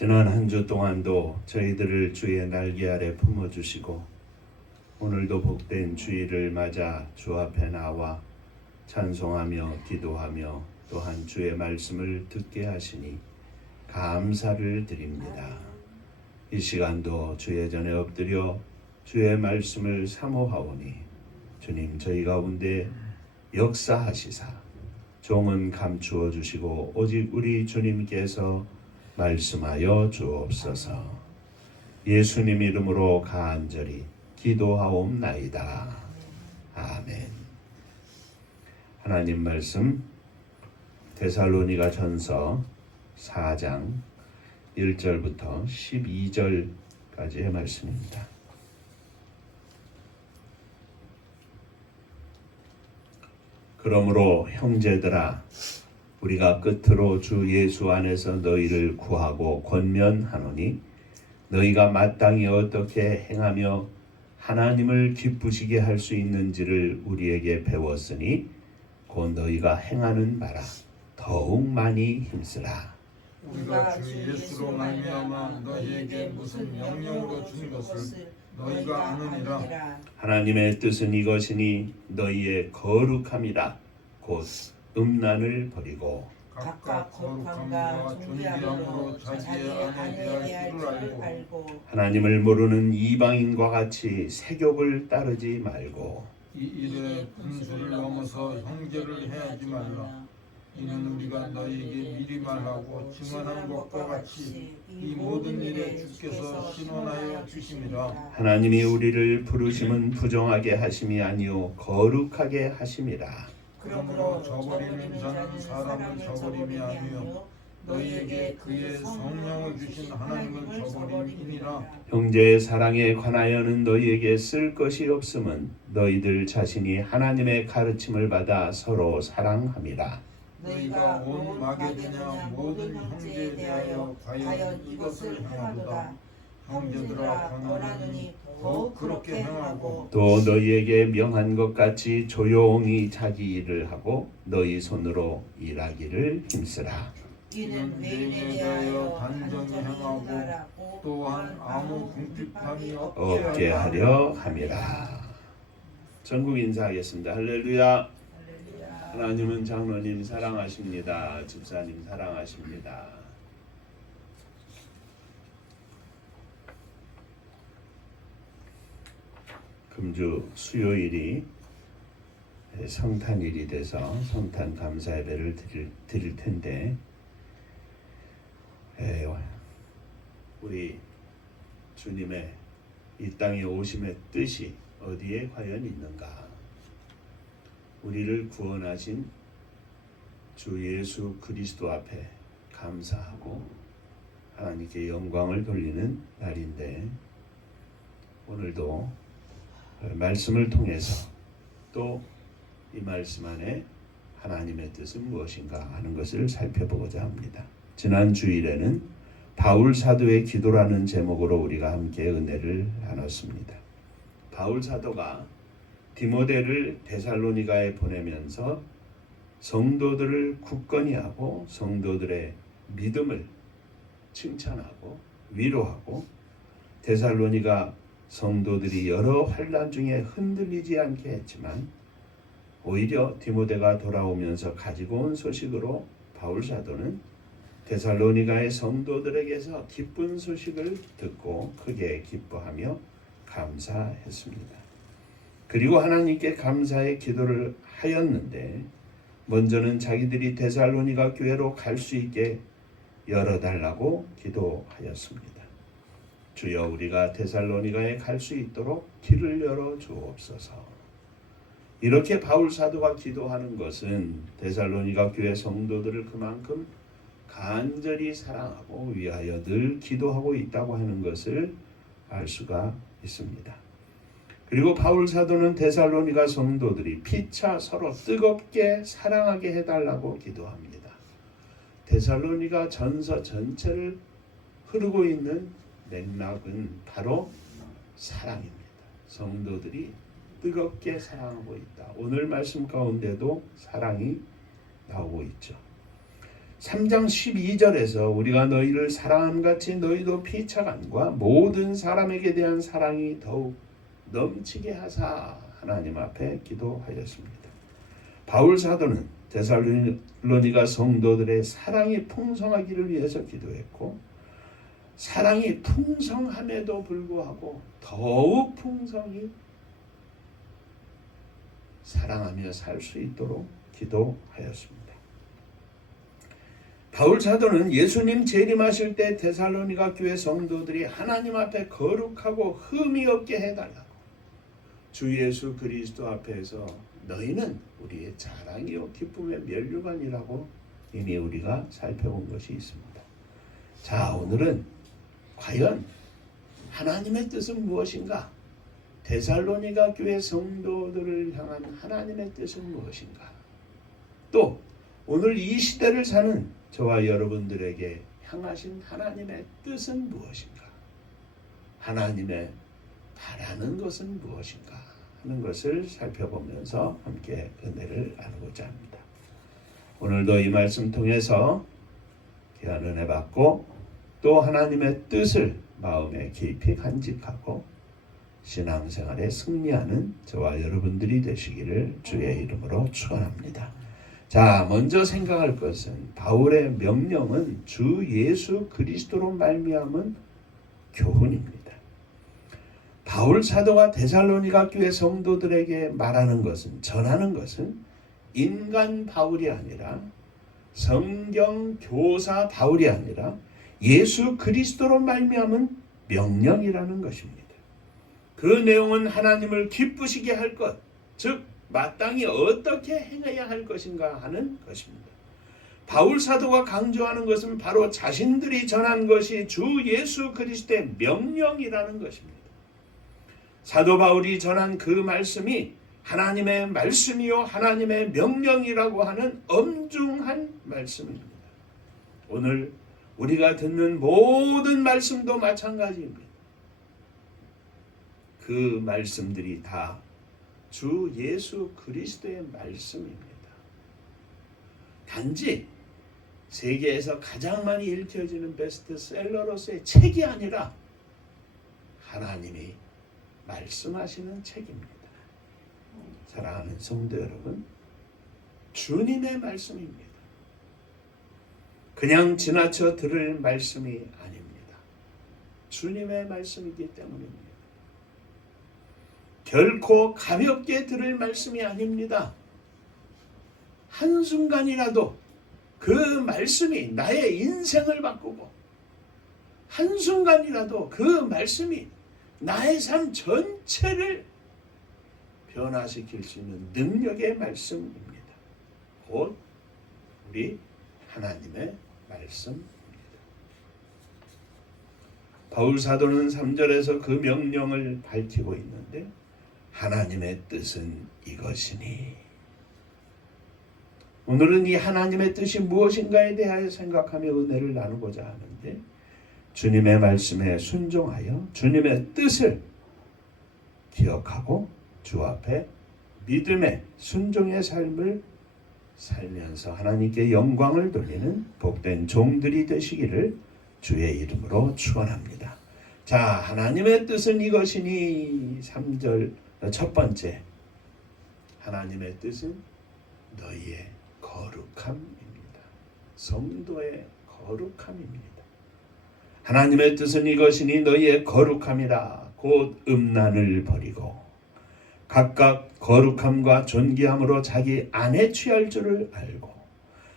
지난 한 주 동안도 저희들을 주의 날개 아래 품어주시고 오늘도 복된 주일을 맞아 주 앞에 나와 찬송하며 기도하며 또한 주의 말씀을 듣게 하시니 감사를 드립니다. 이 시간도 주의 전에 엎드려 주의 말씀을 사모하오니 주님 저희 가운데 역사하시사 종은 감추어 주시고 오직 우리 주님께서 말씀하여 주옵소서. 예수님 이름으로 간절히 기도하옵나이다. 아멘. 하나님 말씀 데살로니가 전서 4장 1절부터 12절까지의 말씀입니다. 그러므로 형제들아 우리가 끝으로 주 예수 안에서 너희를 구하고 권면하노니 너희가 마땅히 어떻게 행하며 하나님을 기쁘시게 할 수 있는지를 우리에게 배웠으니 곧 너희가 행하는 바라 더욱 많이 힘쓰라. 우리가 주 예수로 말미암아 너희에게 무슨 명령으로 준 것을 너희가 아느니라. 하나님의 뜻은 이것이니 너희의 거룩함이라 곧 음란을 버리고 각각 거룩함과 존귀함으로 자기의 아내에 대할 줄을 알고 하나님을 모르는 이방인과 같이 세욕을 따르지 말고 이 일에 분수를 넘어서 형제를 해하지 말라. 이는 우리가 너희에게 미리 말하고 증언한 것과 같이 이 모든 일에 주께서 신원하여 주심이라. 하나님이 우리를 부르심은 부정하게 하심이 아니요 거룩하게 하심이라. 그러므로 저버리는 자는 사람을 저버림이 아니요 너희에게 그의 성령을 주신 하나님을 저버림이니라. 형제의 사랑에 관하여는 너희에게 쓸 것이 없음은 너희들 자신이 하나님의 가르침을 받아 서로 사랑함이라. 너희가 온 마게도냐 모든 형제에 대하여 과연 이것을 행하도다. 형제들아 권하노니 더욱 그렇게 행하고 또 너희에게 명한 것 같이 조용히 자기 일을 하고 너희 손으로 일하기를 힘쓰라. 이는 외인에 대하여 단정히 행하고 또한 아무 궁핍함이 없게 하려 함이라. 전국 인사하겠습니다. 할렐루야. 하나님은 장로님 사랑하십니다. 집사님 사랑하십니다. 금주 수요일이 성탄일이 돼서 성탄 감사 예배를 드릴 텐데 우리 주님의 이 땅에 오심의 뜻이 어디에 과연 있는가? 우리를 구원하신 주 예수 그리스도 앞에 감사하고 하나님께 영광을 돌리는 날인데 오늘도 말씀을 통해서 또 이 말씀 안에 하나님의 뜻은 무엇인가 하는 것을 살펴보고자 합니다. 지난 주일에는 바울 사도의 기도라는 제목으로 우리가 함께 은혜를 나눴습니다. 바울 사도가 디모데를 데살로니가에 보내면서 성도들을 굳건히 하고 성도들의 믿음을 칭찬하고 위로하고 데살로니가 성도들이 여러 환난 중에 흔들리지 않게 했지만 오히려 디모데가 돌아오면서 가지고 온 소식으로 바울 사도는 데살로니가의 성도들에게서 기쁜 소식을 듣고 크게 기뻐하며 감사했습니다. 그리고 하나님께 감사의 기도를 하였는데 먼저는 자기들이 데살로니가 교회로 갈 수 있게 열어달라고 기도하였습니다. 주여 우리가 데살로니가에 갈 수 있도록 길을 열어 주옵소서. 이렇게 바울 사도가 기도하는 것은 데살로니가 교회 성도들을 그만큼 간절히 사랑하고 위하여 늘 기도하고 있다고 하는 것을 알 수가 있습니다. 그리고 바울 사도는 데살로니가 성도들이 피차 서로 뜨겁게 사랑하게 해달라고 기도합니다. 데살로니가 전서 전체를 흐르고 있는 맥락은 바로 사랑입니다. 성도들이 뜨겁게 사랑하고 있다. 오늘 말씀 가운데도 사랑이 나오고 있죠. 3장 12절에서 우리가 너희를 사랑함같이 너희도 피차간과 모든 사람에게 대한 사랑이 더욱 넘치게 하사 하나님 앞에 기도하였습니다. 바울 사도는 데살로니가 성도들의 사랑이 풍성하기를 위해서 기도했고, 사랑이 풍성함에도 불구하고 더욱 풍성히 사랑하며 살 수 있도록 기도하였습니다. 바울 사도는 예수님 재림하실 때 데살로니가 교회 성도들이 하나님 앞에 거룩하고 흠이 없게 해달라고, 주 예수 그리스도 앞에서 너희는 우리의 자랑이요 기쁨의 면류관이라고 이미 우리가 살펴본 것이 있습니다. 자, 오늘은 과연 하나님의 뜻은 무엇인가? 데살로니가 교회 성도들을 향한 하나님의 뜻은 무엇인가? 또 오늘 이 시대를 사는 저와 여러분들에게 향하신 하나님의 뜻은 무엇인가? 하나님의 바라는 것은 무엇인가 하는 것을 살펴보면서 함께 은혜를 나누고자 합니다. 오늘도 이 말씀 통해서 귀한 은혜 받고 또 하나님의 뜻을 마음에 깊이 간직하고 신앙생활에 승리하는 저와 여러분들이 되시기를 주의 이름으로 축원합니다. 자, 먼저 생각할 것은 바울의 명령은 주 예수 그리스도로 말미암은 교훈입니다. 바울 사도가 데살로니가 교회 성도들에게 말하는 것은, 전하는 것은 인간 바울이 아니라, 성경 교사 바울이 아니라 예수 그리스도로 말미암은 명령이라는 것입니다. 그 내용은 하나님을 기쁘시게 할 것, 즉 마땅히 어떻게 행해야 할 것인가 하는 것입니다. 바울 사도가 강조하는 것은 바로 자신들이 전한 것이 주 예수 그리스도의 명령이라는 것입니다. 사도 바울이 전한 그 말씀이 하나님의 말씀이요 하나님의 명령이라고 하는 엄중한 말씀입니다. 오늘 우리가 듣는 모든 말씀도 마찬가지입니다. 그 말씀들이 다 주 예수 그리스도의 말씀입니다. 단지 세계에서 가장 많이 읽혀지는 베스트셀러로서의 책이 아니라 하나님이 말씀하시는 책입니다. 사랑하는 성도 여러분, 주님의 말씀입니다. 그냥 지나쳐 들을 말씀이 아닙니다. 주님의 말씀이기 때문입니다. 결코 가볍게 들을 말씀이 아닙니다. 한순간이라도 그 말씀이 나의 인생을 바꾸고, 한순간이라도 그 말씀이 나의 삶 전체를 변화시킬 수 있는 능력의 말씀입니다. 곧 우리 하나님의 말씀입니다. 바울 사도는 3절에서 그 명령을 밝히고 있는데, 하나님의 뜻은 이것이니, 오늘은 이 하나님의 뜻이 무엇인가에 대하여 생각하며 은혜를 나누고자 하는데, 주님의 말씀에 순종하여 주님의 뜻을 기억하고 주 앞에 믿음의 순종의 삶을 살면서 하나님께 영광을 돌리는 복된 종들이 되시기를 주의 이름으로 축원합니다. 자, 하나님의 뜻은 이것이니 3절 첫 번째, 하나님의 뜻은 너희의 거룩함입니다. 성도의 거룩함입니다. 하나님의 뜻은 이것이니 너희의 거룩함이라. 곧 음란을 버리고 각각 거룩함과 존귀함으로 자기 안에 취할 줄을 알고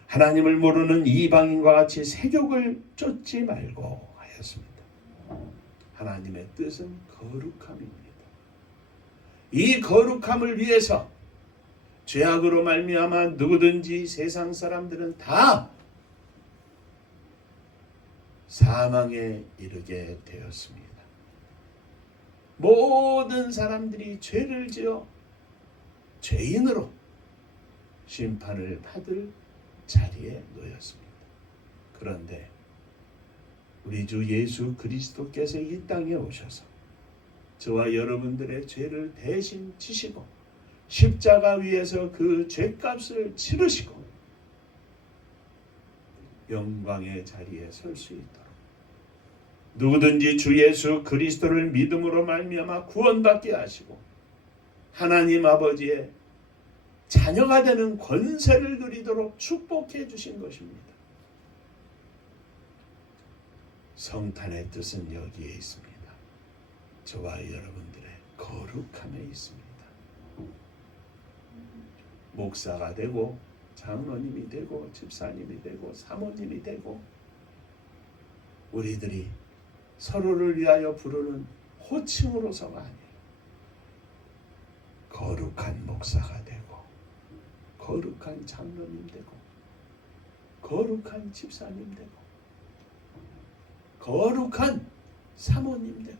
하나님을 모르는 이방인과 같이 세욕을 쫓지 말고 하였습니다. 하나님의 뜻은 거룩함입니다. 이 거룩함을 위해서 죄악으로 말미암아 누구든지 세상 사람들은 다 사망에 이르게 되었습니다. 모든 사람들이 죄를 지어 죄인으로 심판을 받을 자리에 놓였습니다. 그런데 우리 주 예수 그리스도께서 이 땅에 오셔서 저와 여러분들의 죄를 대신 지시고 십자가 위에서 그 죄값을 치르시고 영광의 자리에 설 수 있도록 누구든지 주 예수 그리스도를 믿음으로 말미암아 구원받게 하시고 하나님 아버지의 자녀가 되는 권세를 누리도록 축복해 주신 것입니다. 성탄의 뜻은 여기에 있습니다. 저와 여러분들의 거룩함에 있습니다. 목사가 되고 장로님이 되고 집사님이 되고 사모님이 되고 우리들이 서로를 위하여 부르는 호칭으로서가 아니에요. 거룩한 목사가 되고 거룩한 장로님 되고 거룩한 집사님 되고 거룩한 사모님 되고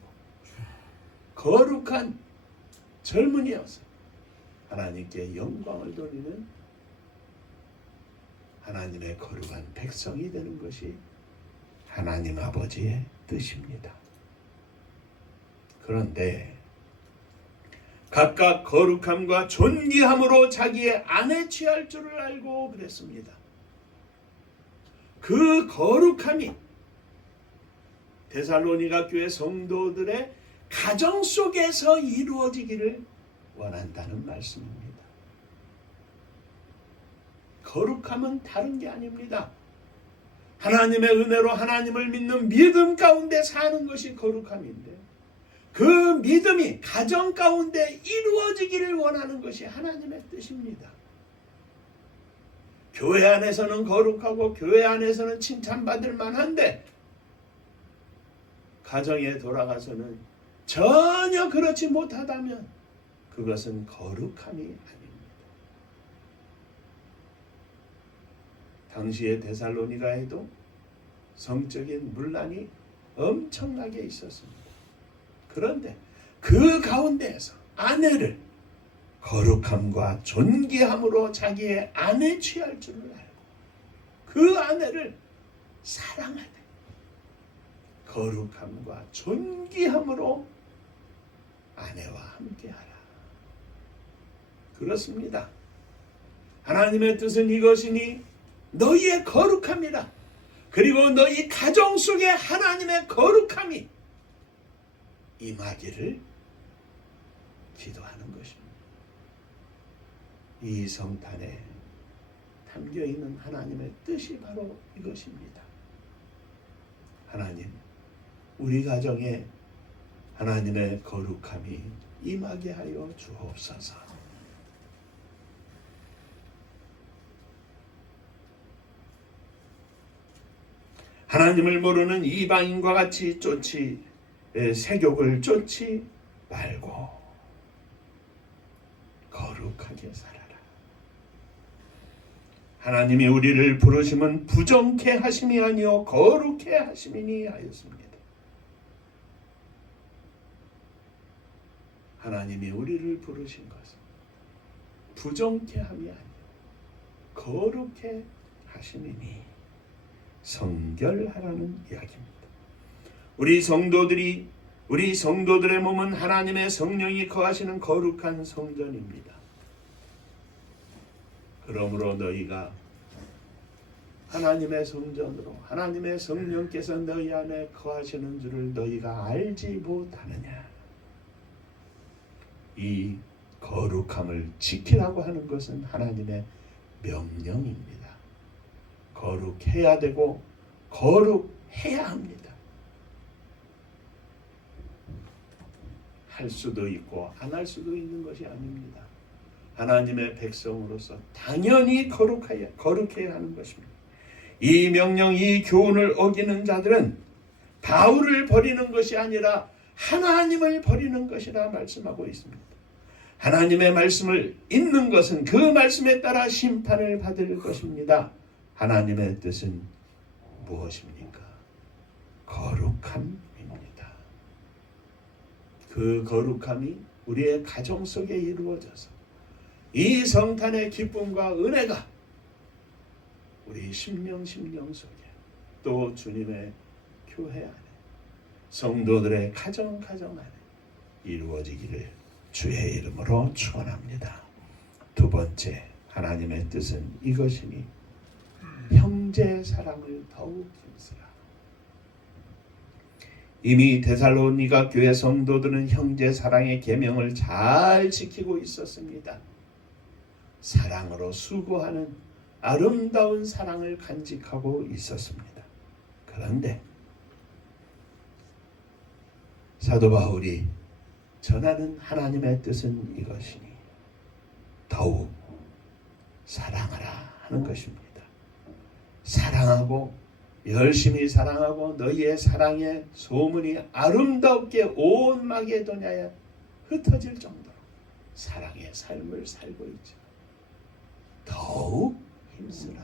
거룩한 젊은이여서 하나님께 영광을 돌리는 하나님의 거룩한 백성이 되는 것이 하나님 아버지의 뜻입니다. 그런데 각각 거룩함과 존귀함으로 자기의 안에 취할 줄을 알고 그랬습니다. 그 거룩함이 데살로니가 교회 성도들의 가정 속에서 이루어지기를 원한다는 말씀입니다. 거룩함은 다른 게 아닙니다. 하나님의 은혜로 하나님을 믿는 믿음 가운데 사는 것이 거룩함인데 그 믿음이 가정 가운데 이루어지기를 원하는 것이 하나님의 뜻입니다. 교회 안에서는 거룩하고 교회 안에서는 칭찬받을 만한데 가정에 돌아가서는 전혀 그렇지 못하다면 그것은 거룩함이 아닙니다. 당시의 데살로니가에도 성적인 문란이 엄청나게 있었습니다. 그런데 그 가운데에서 아내를 거룩함과 존귀함으로 자기의 아내 취할 줄을 알고 그 아내를 사랑하되 거룩함과 존귀함으로 아내와 함께하라. 그렇습니다. 하나님의 뜻은 이것이니 너희의 거룩함이라. 그리고 너희 가정 속에 하나님의 거룩함이 임하기를 기도하는 것입니다. 이 성탄에 담겨있는 하나님의 뜻이 바로 이것입니다. 하나님, 우리 가정에 하나님의 거룩함이 임하게 하여 주옵소서. 하나님을 모르는 이방인과 같이 세욕을 쫓지 말고 거룩하게 살아라. 하나님이 우리를 부르심은 부정케 하심이 아니요 거룩케 하심이니 하였습니다. 하나님이 우리를 부르신 것은 부정케 함이 아니요 거룩케 하심이니 성결하라는 이야기입니다. 우리 성도들의 몸은 하나님의 성령이 거하시는 거룩한 성전입니다. 그러므로 너희가 하나님의 성전으로 하나님의 성령께서 너희 안에 거하시는 줄을 너희가 알지 못하느냐. 이 거룩함을 지키라고 하는 것은 하나님의 명령입니다. 거룩해야 되고 거룩해야 합니다. 할 수도 있고 안 할 수도 있는 것이 아닙니다. 하나님의 백성으로서 당연히 거룩해야 하는 것입니다. 이 명령, 이 교훈을 어기는 자들은 바울을 버리는 것이 아니라 하나님을 버리는 것이라 말씀하고 있습니다. 하나님의 말씀을 읽는 것은 그 말씀에 따라 심판을 받을 것입니다. 하나님의 뜻은 무엇입니까? 거룩함입니다. 그 거룩함이 우리의 가정 속에 이루어져서 이 성탄의 기쁨과 은혜가 우리 심령 속에 또 주님의 교회 안에 성도들의 가정 안에 이루어지기를 주의 이름으로 축원합니다. 두 번째, 하나님의 뜻은 이것이니 형제 사랑을 더욱 힘쓰라. 이미 데살로니가 교회 성도들은 형제 사랑의 계명을 잘 지키고 있었습니다. 사랑으로 수고하는 아름다운 사랑을 간직하고 있었습니다. 그런데 사도 바울이 전하는 하나님의 뜻은 이것이니 더욱 사랑하라 하는 것입니다. 사랑하고 열심히 사랑하고 너희의 사랑의 소문이 아름답게 온 마게도냐에 흩어질 정도로 사랑의 삶을 살고 있죠. 더욱 힘쓰라.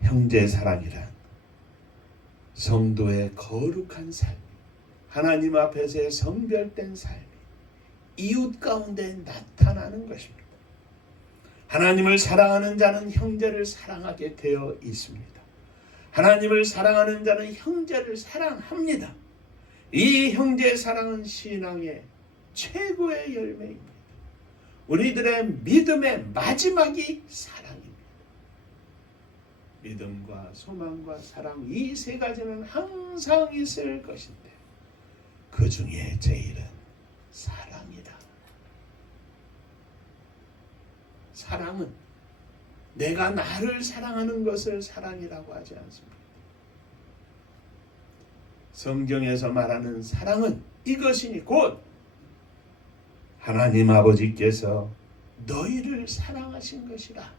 형제 사랑이란 성도의 거룩한 삶, 하나님 앞에서의 성별된 삶이 이웃 가운데 나타나는 것입니다. 하나님을 사랑하는 자는 형제를 사랑하게 되어 있습니다. 하나님을 사랑하는 자는 형제를 사랑합니다. 이 형제 사랑은 신앙의 최고의 열매입니다. 우리들의 믿음의 마지막이 사랑입니다. 믿음과 소망과 사랑 이 세 가지는 항상 있을 것인데 그 중에 제일은 사랑이다. 사랑은 내가 나를 사랑하는 것을 사랑이라고 하지 않습니다. 성경에서 말하는 사랑은 이것이니 곧 하나님 아버지께서 너희를 사랑하신 것이라.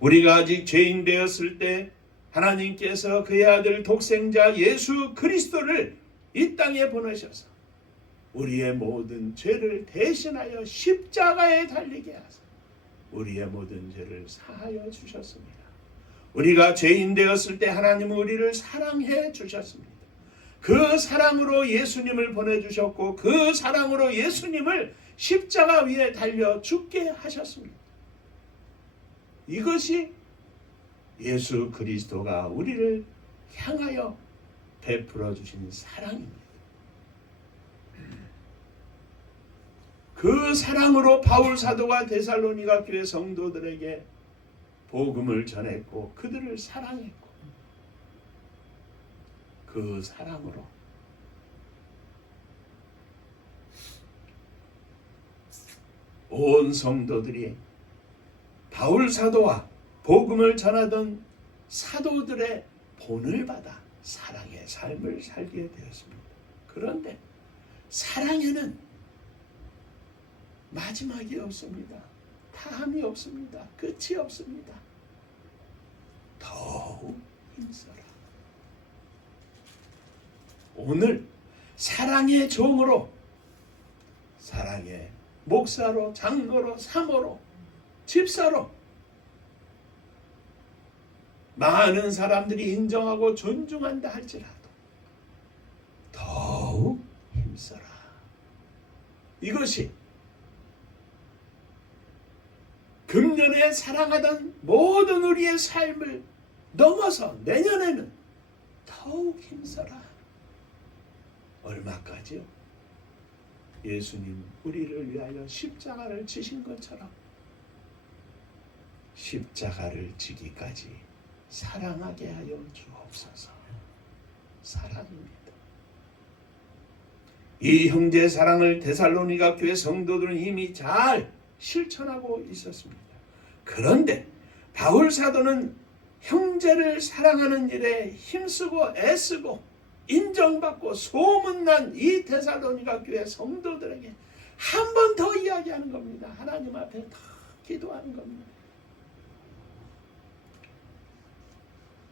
우리가 아직 죄인 되었을 때 하나님께서 그의 아들 독생자 예수 그리스도를 이 땅에 보내셔서 우리의 모든 죄를 대신하여 십자가에 달리게 하사 우리의 모든 죄를 사하여 주셨습니다. 우리가 죄인 되었을 때 하나님은 우리를 사랑해 주셨습니다. 그 사랑으로 예수님을 보내주셨고 그 사랑으로 예수님을 십자가 위에 달려 죽게 하셨습니다. 이것이 예수 그리스도가 우리를 향하여 베풀어 주신 사랑입니다. 그 사랑으로 바울 사도가 데살로니가 교회 성도들에게 복음을 전했고 그들을 사랑했고 그 사랑으로 온 성도들이 바울 사도와 복음을 전하던 사도들의 본을 받아 사랑의 삶을 살게 되었습니다. 그런데 사랑에는 마지막이 없습니다. 다함이 없습니다. 끝이 없습니다. 더욱 힘써라. 오늘 사랑의 종으로, 사랑의 목사로, 장로로, 사모로, 집사로 많은 사람들이 인정하고 존중한다 할지라도 더욱 힘써라. 이것이 금년에 사랑하던 모든 우리의 삶을 넘어서 내년에는 더욱 힘써라. 얼마까지요? 예수님 우리를 위하여 십자가를 지신 것처럼 십자가를 지기까지 사랑하게 하여 주옵소서. 사랑입니다. 이 형제 사랑을 데살로니가 교회 성도들은 이미 잘 실천하고 있었습니다. 그런데 바울 사도는 형제를 사랑하는 일에 힘쓰고 애쓰고 인정받고 소문난 이 데살로니가 교회 성도들에게 한 번 더 이야기하는 겁니다. 하나님 앞에 더 기도하는 겁니다.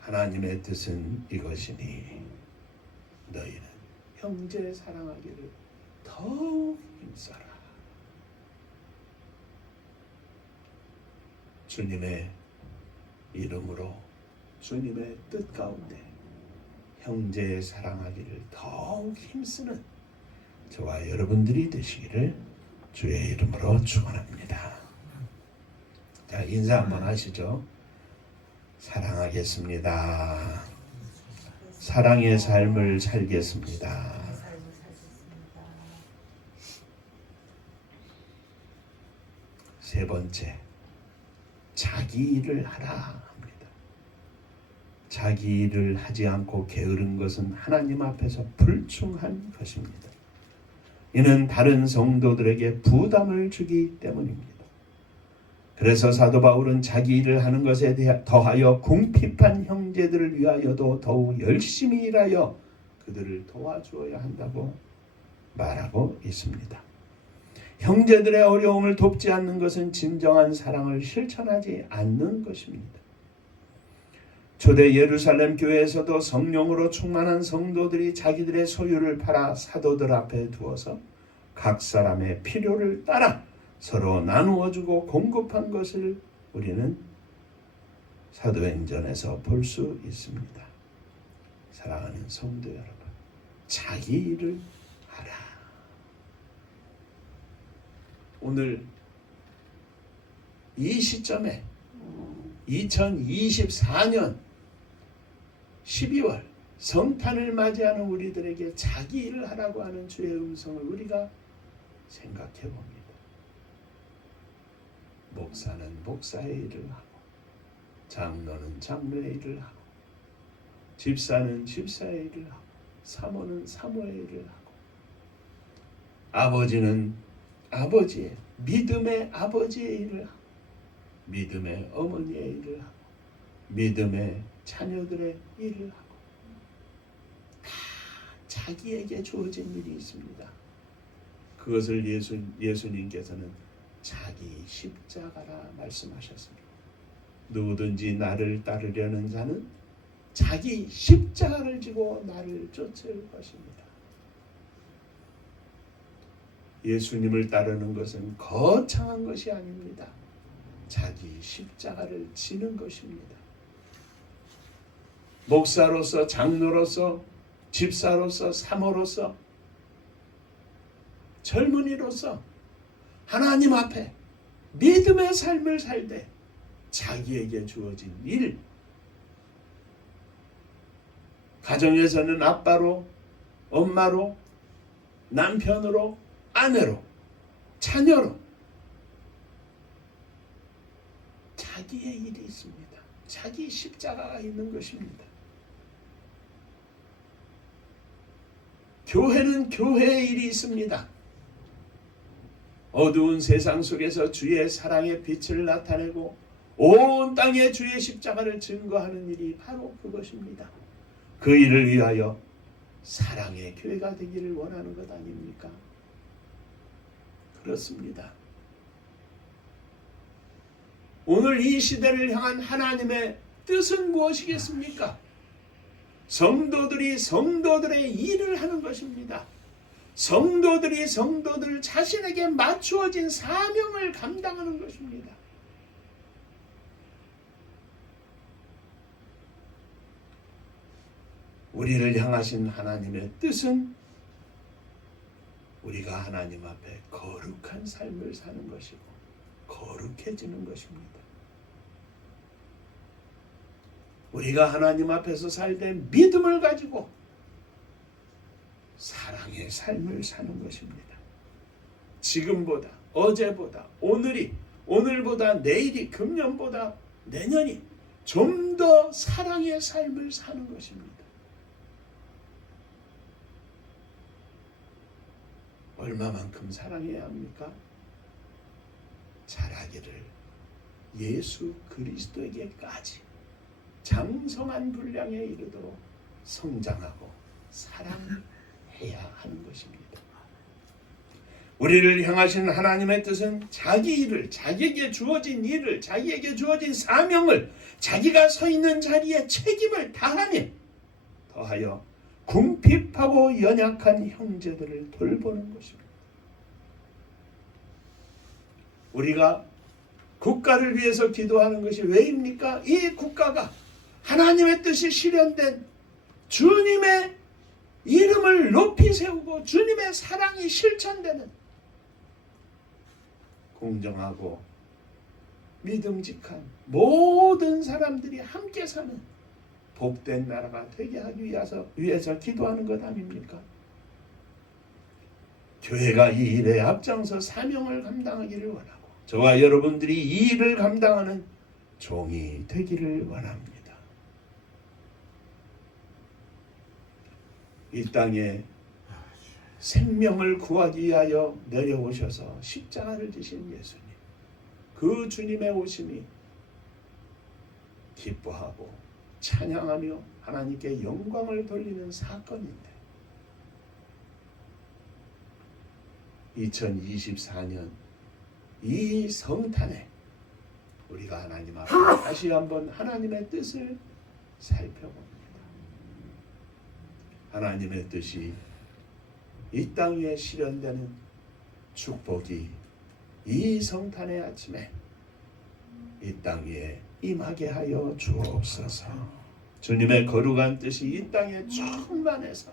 하나님의 뜻은 이것이니 너희는 형제 사랑하기를 더욱 힘써라. 주님의 이름으로 주님의 뜻 가운데 형제 사랑하기를 더욱 힘쓰는 저와 여러분들이 되시기를 주의 이름으로 축원합니다. 자, 인사 한번 하시죠. 사랑하겠습니다. 사랑의 삶을 살겠습니다. 세 번째, 자기 일을 하라 합니다. 자기 일을 하지 않고 게으른 것은 하나님 앞에서 불충한 것입니다. 이는 다른 성도들에게 부담을 주기 때문입니다. 그래서 사도 바울은 자기 일을 하는 것에 더하여 궁핍한 형제들을 위하여도 더욱 열심히 일하여 그들을 도와주어야 한다고 말하고 있습니다. 형제들의 어려움을 돕지 않는 것은 진정한 사랑을 실천하지 않는 것입니다. 초대 예루살렘 교회에서도 성령으로 충만한 성도들이 자기들의 소유를 팔아 사도들 앞에 두어서 각 사람의 필요를 따라 서로 나누어주고 공급한 것을 우리는 사도행전에서 볼 수 있습니다. 사랑하는 성도 여러분, 자기 일을 하라. 오늘 이 시점에 2024년 12월 성탄을 맞이하는 우리들에게 자기 일을 하라고 하는 주의 음성을 우리가 생각해 봅니다. 목사는 목사의 일을 하고, 장로는 장로의 일을 하고, 집사는 집사의 일을 하고, 사모는 사모의 일을 하고, 아버지는 아버지의, 믿음의 아버지의 일을 하고, 믿음의 어머니의 일을 하고, 믿음의 자녀들의 일을 하고, 다 자기에게 주어진 일이 있습니다. 그것을 예수님께서는 자기 십자가라 말씀하셨습니다. 누구든지 나를 따르려는 자는 자기 십자가를 지고 나를 쫓을 것입니다. 예수님을 따르는 것은 거창한 것이 아닙니다. 자기 십자가를 지는 것입니다. 목사로서, 장로로서, 집사로서, 사모로서, 젊은이로서 하나님 앞에 믿음의 삶을 살되 자기에게 주어진 일, 가정에서는 아빠로, 엄마로, 남편으로, 아내로, 자녀로 자기의 일이 있습니다. 자기 십자가가 있는 것입니다. 교회는 교회의 일이 있습니다. 어두운 세상 속에서 주의 사랑의 빛을 나타내고 온 땅에 주의 십자가를 증거하는 일이 바로 그것입니다. 그 일을 위하여 사랑의 교회가 되기를 원하는 것 아닙니까? 그렇습니다. 오늘 이 시대를 향한 하나님의 뜻은 무엇이겠습니까? 성도들이 성도들의 일을 하는 것입니다. 성도들이 성도들 자신에게 맞추어진 사명을 감당하는 것입니다. 우리를 향하신 하나님의 뜻은 우리가 하나님 앞에 거룩한 삶을 사는 것이고 거룩해지는 것입니다. 우리가 하나님 앞에서 살 때 믿음을 가지고 사랑의 삶을 사는 것입니다. 지금보다, 어제보다, 오늘보다 내일이, 금년보다 내년이 좀 더 사랑의 삶을 사는 것입니다. 얼마만큼 사랑해야 합니까? 자라기를 예수 그리스도에게까지 장성한 분량에 이르도록 성장하고 사랑해야 하는 것입니다. 우리를 향하신 하나님의 뜻은 자기 일을, 자기에게 주어진 일을, 자기에게 주어진 사명을, 자기가 서 있는 자리에 책임을 다하며 더하여 궁핍하고 연약한 형제들을 돌보는 것입니다. 우리가 국가를 위해서 기도하는 것이 왜입니까? 이 국가가 하나님의 뜻이 실현된 주님의 이름을 높이 세우고 주님의 사랑이 실천되는 공정하고 믿음직한 모든 사람들이 함께 사는 복된 나라가 되게 하기 위해서 기도하는 것 아닙니까? 교회가 이 일에 앞장서 사명을 감당하기를 원하고 저와 여러분들이 이 일을 감당하는 종이 되기를 원합니다. 이 땅에 생명을 구하기 위하여 내려오셔서 십자가를 지신 예수님, 그 주님의 오심이 기뻐하고 찬양하며 하나님께 영광을 돌리는 사건인데 2024년 이 성탄에 우리가 하나님 앞에 다시 한번 하나님의 뜻을 살펴봅니다. 하나님의 뜻이 이 땅 위에 실현되는 축복이 이 성탄의 아침에 이 땅 위에 임하게 하여 주옵소서. 주님의 거룩한 뜻이 이 땅에 충만해서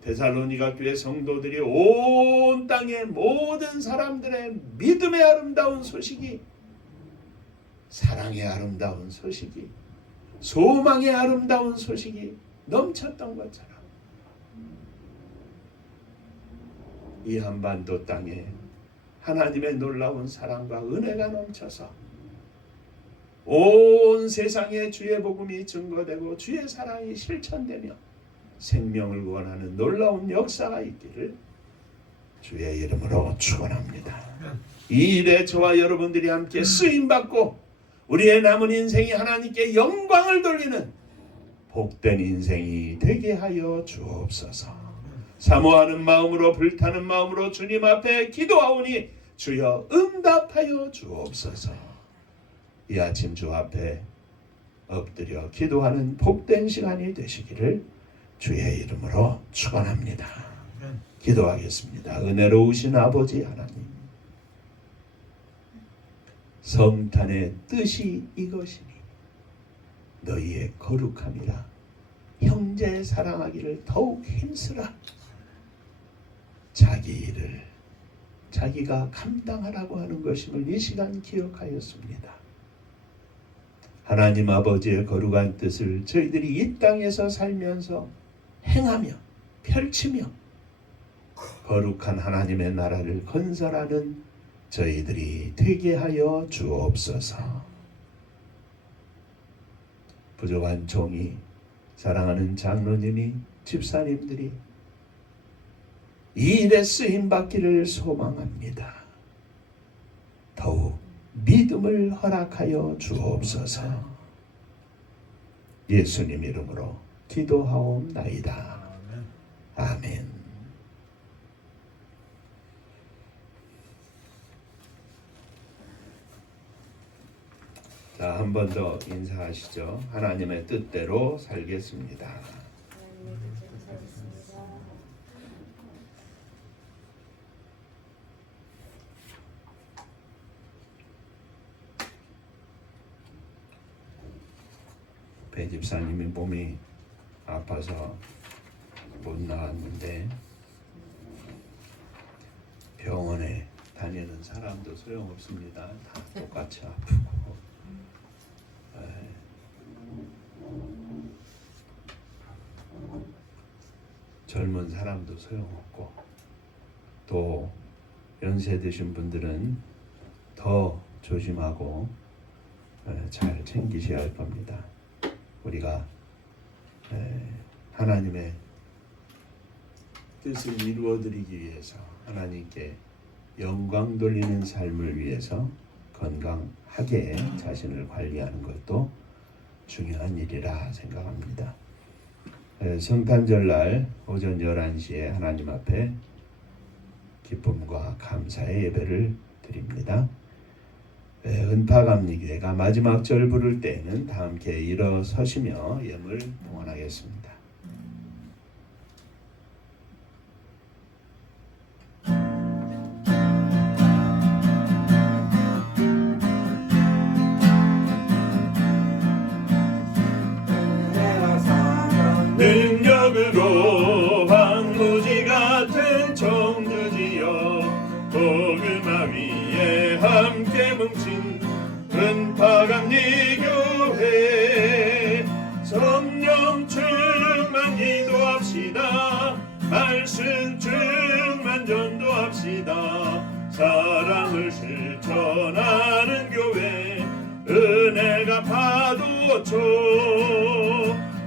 데살로니가 교회 성도들이 온 땅의 모든 사람들의 믿음의 아름다운 소식이, 사랑의 아름다운 소식이, 소망의 아름다운 소식이 넘쳤던 것처럼 이 한반도 땅에 하나님의 놀라운 사랑과 은혜가 넘쳐서 온 세상에 주의 복음이 증거되고 주의 사랑이 실천되며 생명을 구원하는 놀라운 역사가 있기를 주의 이름으로 축원합니다. 이 일에 저와 여러분들이 함께 쓰임받고 우리의 남은 인생이 하나님께 영광을 돌리는 복된 인생이 되게 하여 주옵소서. 사모하는 마음으로 불타는 마음으로 주님 앞에 기도하오니 주여 응답하여 주옵소서. 이 아침 주 앞에 엎드려 기도하는 복된 시간이 되시기를 주의 이름으로 축원합니다. 기도하겠습니다. 은혜로우신 아버지 하나님, 성탄의 뜻이 이것이니 너희의 거룩함이라 형제 사랑하기를 더욱 힘쓰라. 자기 일을 자기가 감당하라고 하는 것임을 이 시간 기억하였습니다. 하나님 아버지의 거룩한 뜻을 저희들이 이 땅에서 살면서 행하며 펼치며 거룩한 하나님의 나라를 건설하는 저희들이 되게 하여 주옵소서. 부족한 종이, 사랑하는 장로님이, 집사님들이 이 일에 쓰임받기를 소망합니다. 더욱 믿음을 허락하여 주옵소서. 예수님 이름으로 기도하옵나이다. 아멘. 자, 한 번 더 인사하시죠. 하나님의 뜻대로 살겠습니다. 배 집사님이 몸이 아파서 못 나왔는데 병원에 다니는 사람도 소용없습니다. 다 똑같이 아프고 젊은 사람도 소용없고 또 연세 드신 분들은 더 조심하고 잘 챙기셔야 할 겁니다. 우리가 하나님의 뜻을 이루어드리기 위해서 하나님께 영광 돌리는 삶을 위해서 건강하게 자신을 관리하는 것도 중요한 일이라 생각합니다. 성탄절날 오전 11시에 하나님 앞에 기쁨과 감사의 예배를 드립니다. 은파감리교회가 마지막 절 부를 때에는 다 함께 일어서시며 예물 봉헌하겠습니다. 능력으로 황무지 같은 청주지여 복음화 위에 함께 뭉친 은파감리교회 성령 충만 기도합시다. 말씀 충만 전도합시다. 사랑을 실천하는 교회 은혜가 파도쳐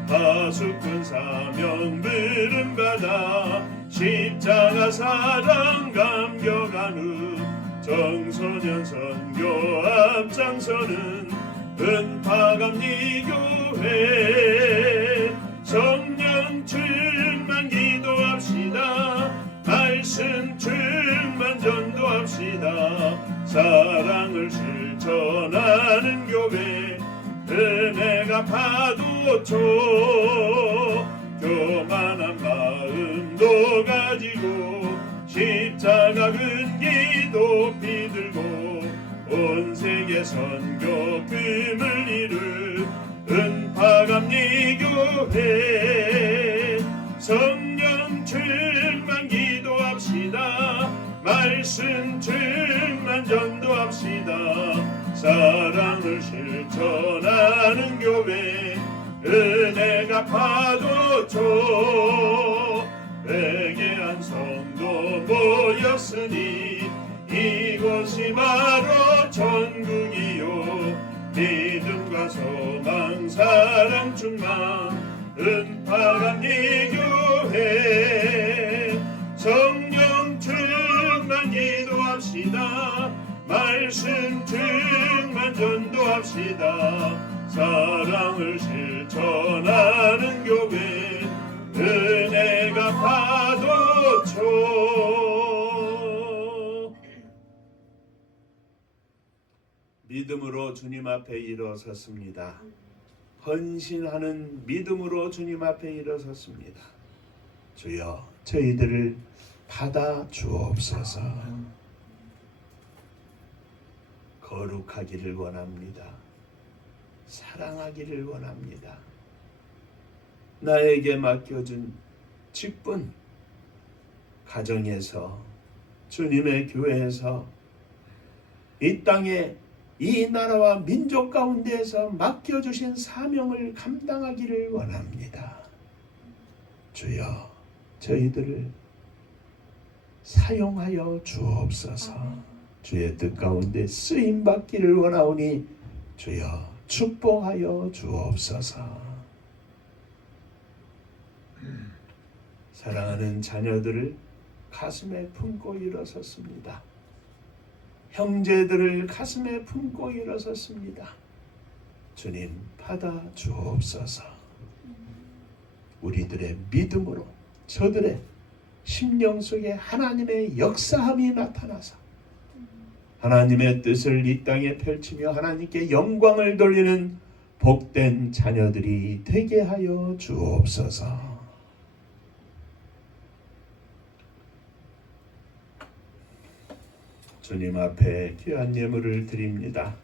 파수꾼 사명 부름받아 십자가 사랑 감격하는 청소년 선교 앞장서는 은파감리 교회 성령 충만 기도합시다 말씀 충만 전도합시다 사랑을 실천하는 교회 은혜가 파도쳐 교만한 마음도 가지고 십자가 근기 높이 들고 온 세계 선교 꿈을 이룰 은파감리 교회 성령 충만 기도합시다 말씀 충만 전도합시다 사랑을 실천하는 교회 은혜가 파도쳐 회개한 성도 모였으니 이곳이 바로 천국이요 믿음과 소망 사랑 충만 은파감리 교회 성령 충만 기도합시다 말씀 충만 전도합시다 사랑을 실천하는 교회 은혜가 파도쳐 믿음으로 주님 앞에 일어섰습니다. 헌신하는 믿음으로 주님 앞에 일어섰습니다. 주여 저희들을 받아 주옵소서. 거룩하기를 원합니다. 사랑하기를 원합니다. 나에게 맡겨준 직분, 가정에서, 주님의 교회에서, 이 땅에 이 나라와 민족 가운데에서 맡겨주신 사명을 감당하기를 원합니다. 주여 저희들을 사용하여 주옵소서. 주의 뜻 가운데 쓰임받기를 원하오니 주여 축복하여 주옵소서. 사랑하는 자녀들을 가슴에 품고 일어섰습니다. 형제들을 가슴에 품고 일어섰습니다. 주님 받아 주옵소서. 우리들의 믿음으로 저들의 심령 속에 하나님의 역사함이 나타나서 하나님의 뜻을 이 땅에 펼치며 하나님께 영광을 돌리는 복된 자녀들이 되게 하여 주옵소서. 주님 앞에 귀한 예물을 드립니다.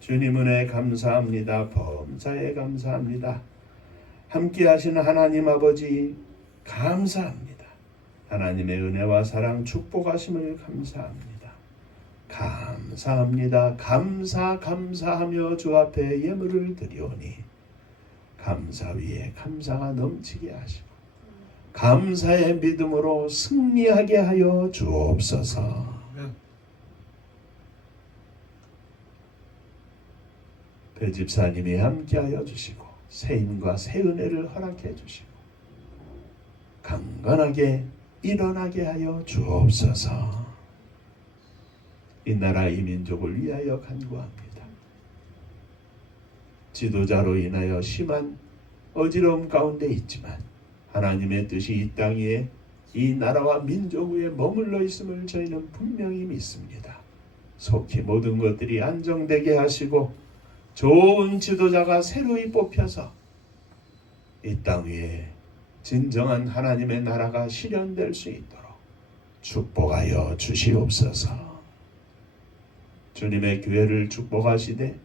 주님 은혜 감사합니다. 범사에 감사합니다. 함께 하시는 하나님 아버지 감사합니다. 하나님의 은혜와 사랑 축복하심을 감사합니다. 감사합니다. 감사하며 주 앞에 예물을 드리오니 감사 위에 감사가 넘치게 하시고 감사의 믿음으로 승리하게 하여 주옵소서. 배 집사님이 함께하여 주시고 새 힘과 새 은혜를 허락해 주시고 강건하게 일어나게 하여 주옵소서. 이 나라 이 민족을 위하여 간구합니다. 지도자로 인하여 심한 어지러움 가운데 있지만 하나님의 뜻이 이 땅 위에 이 나라와 민족 위에 머물러 있음을 저희는 분명히 믿습니다. 속히 모든 것들이 안정되게 하시고 좋은 지도자가 새로이 뽑혀서 이 땅 위에 진정한 하나님의 나라가 실현될 수 있도록 축복하여 주시옵소서. 주님의 교회를 축복하시되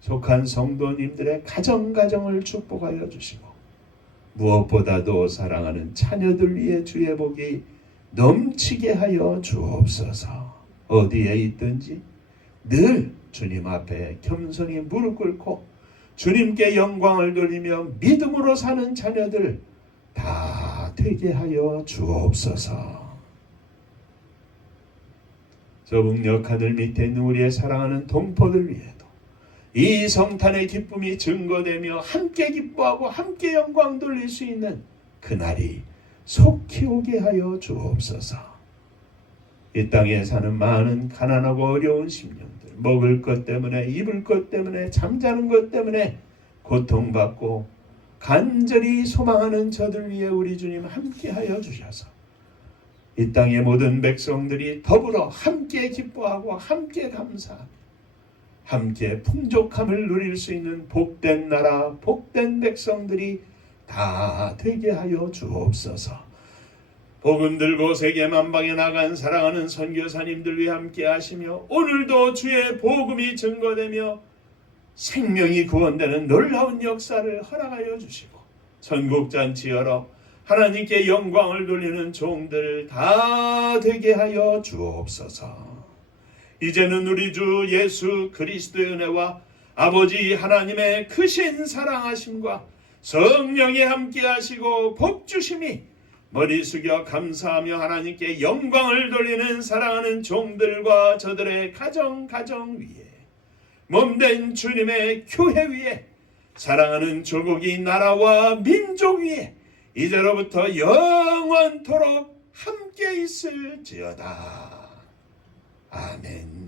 속한 성도님들의 가정을 축복하여 주시고 무엇보다도 사랑하는 자녀들 위해 주의 복이 넘치게 하여 주옵소서. 어디에 있든지 늘 주님 앞에 겸손히 무릎 꿇고 주님께 영광을 돌리며 믿음으로 사는 자녀들 다 되게 하여 주옵소서. 저북녘 하늘 밑에 있는 우리의 사랑하는 동포들 위에도 이 성탄의 기쁨이 증거되며 함께 기뻐하고 함께 영광 돌릴 수 있는 그날이 속히 오게 하여 주옵소서. 이 땅에 사는 많은 가난하고 어려운 심령들, 먹을 것 때문에, 입을 것 때문에, 잠자는 것 때문에 고통받고 간절히 소망하는 저들 위해 우리 주님 함께 하여 주셔서 이 땅의 모든 백성들이 더불어 함께 기뻐하고 함께 감사하며 함께 풍족함을 누릴 수 있는 복된 나라, 복된 백성들이 다 되게 하여 주옵소서. 복음 들고 세계 만방에 나간 사랑하는 선교사님들 위해 함께 하시며 오늘도 주의 복음이 증거되며 생명이 구원되는 놀라운 역사를 허락하여 주시고 전국잔치 열어 하나님께 영광을 돌리는 종들 다 되게 하여 주옵소서. 이제는 우리 주 예수 그리스도의 은혜와 아버지 하나님의 크신 사랑하심과 성령이 함께 하시고 복주심이 머리 숙여 감사하며 하나님께 영광을 돌리는 사랑하는 종들과 저들의 가정 위에 몸된 주님의 교회 위에 사랑하는 조국이 나라와 민족 위에 이제로부터 영원토록 함께 있을지어다. 아멘.